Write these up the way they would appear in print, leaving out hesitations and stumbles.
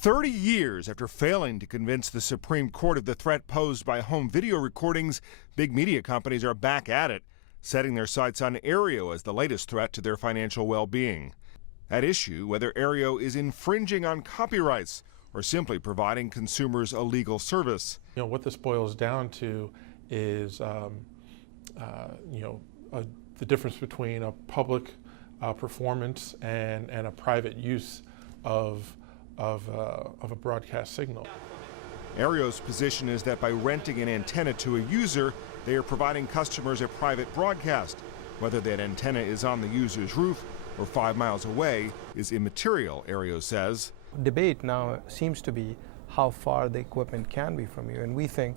30 years after failing to convince the Supreme Court of the threat posed by home video recordings, big media companies are back at it, setting their sights on AEREO as the latest threat to their financial well-being. At issue, whether AEREO is infringing on copyrights or simply providing consumers a legal service. What this boils down to is, the difference between a public performance and a private use of a broadcast signal. AEREO's position is that by renting an antenna to a user, they are providing customers a private broadcast. Whether that antenna is on the user's roof or 5 miles away is immaterial, AEREO says. Debate now seems to be how far the equipment can be from you, and we think,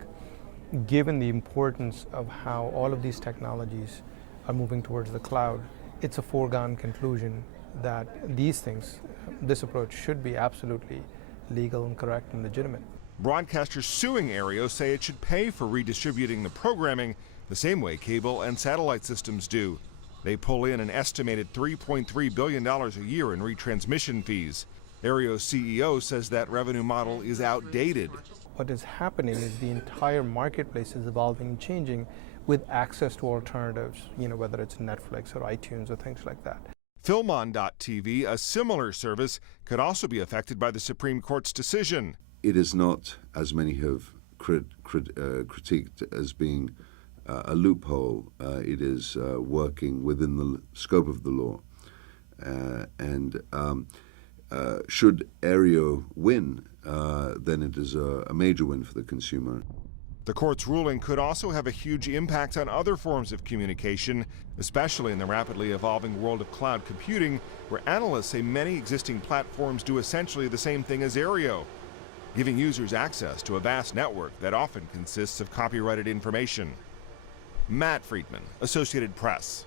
given the importance of how all of these technologies are moving towards the cloud, it's a foregone conclusion that these things, this approach should be absolutely legal and correct and legitimate. Broadcasters suing AEREO say it should pay for redistributing the programming the same way cable and satellite systems do. They pull in an estimated $3.3 billion a year in retransmission fees. AEREO's CEO says that revenue model is outdated. What is happening is the entire marketplace is evolving and changing with access to alternatives, whether it's Netflix or iTunes or things like that. Filmon.tv, a similar service, could also be affected by the Supreme Court's decision. It is not, as many have critiqued, as being a loophole. It is working within the scope of the law. Should AEREO win, then it is a major win for the consumer. The court's ruling could also have a huge impact on other forms of communication, especially in the rapidly evolving world of cloud computing, where analysts say many existing platforms do essentially the same thing as AEREO, giving users access to a vast network that often consists of copyrighted information. Matt Friedman, Associated Press.